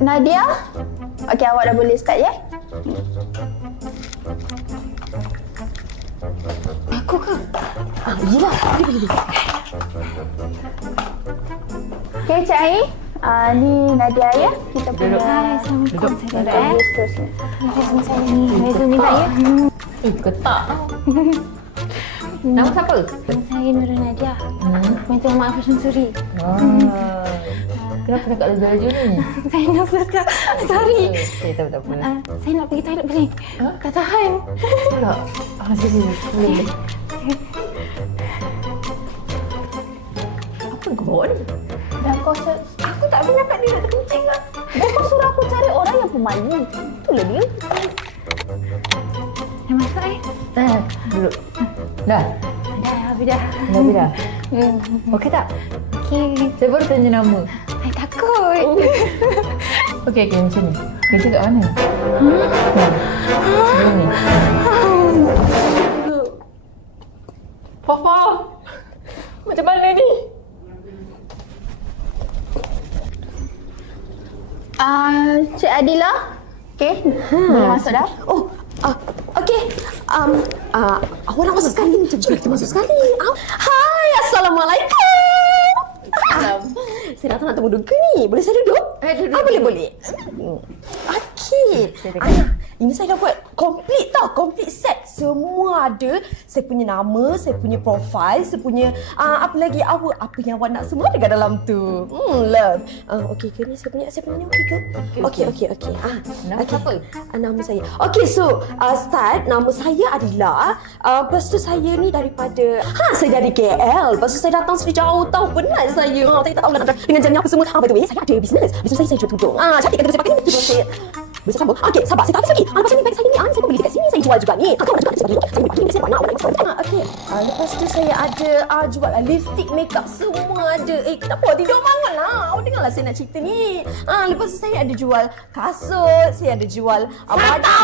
Nadia? Okey, awak dah boleh start ya? Aku ke? Yelah. Boleh. Okey, Cik Ai. Ni Nadia ya. Kita punya... Hai, Assalamualaikum. Saya Seterusnya. Sama saya ni. Resume saya. Ketak. Nama siapa? Nama saya Nurul Nadia. Pentua Mak Fashion Suri. Kenapa nak kat laju-laju ni? Saya nervous Kak. Sorry. Okay, tak apa. Saya nak pergi toilet boleh? Tak tahan. Pula. Sini. Boleh. Apa kau bawa ni? Dan aku tak pernah kat dia nak terkencing lah. Dan kau suruh aku cari orang yang pemalu. Itulah dia. Dah masuk Duduk. Dah? Dah. Dah. Okey tak? Okey. Saya baru tanya nama. Saya takut. Okey, macam ni. Kerja kat mana? Ni. Papa! Macam mana ni? Cik Adila. Okey, boleh masuk dah. Okey. Awak nak masuk sekali. Jom kita masuk sekali. Hai, Assalamualaikum. Saya datang nak temu duka ni. Boleh saya duduk? Duduk. Boleh. Okey. Ini saya dah buat complete tau. Complete set. Semua ada. Saya punya nama, saya punya profile, saya punya apa lagi apa yang awak nak semua ada kat dalam tu. Love. Okey ke ni saya punya ni okey ke? Okey. Nama siapa? Nama saya. Okey, so start nama saya Adila. Lepas tu saya ni daripada saya dari KL. Lepas tu saya datang sini jauh tau. Penat saya. Saya tak tahu nak dengan jalan apa semua. By the way, saya ada bisnes. Bisnes saya jual tudung. Cantik kan saya pakai ni? Tudung saya. Boleh sambung? Okey, sabar. Saya tak habis lagi. Lepas ni bag saya ni, saya pun beli dekat sini. Saya jual juga ni. Kau nak juga saya beli. Saya beli ni, saya nak. Okey. Lepas tu saya ada jual lipstick, makeup semua ada. Kenapa awak tidur bangun lah? Awak dengarlah saya nak cerita ni. Lepas tu saya ada jual kasut. Saya ada jual baju.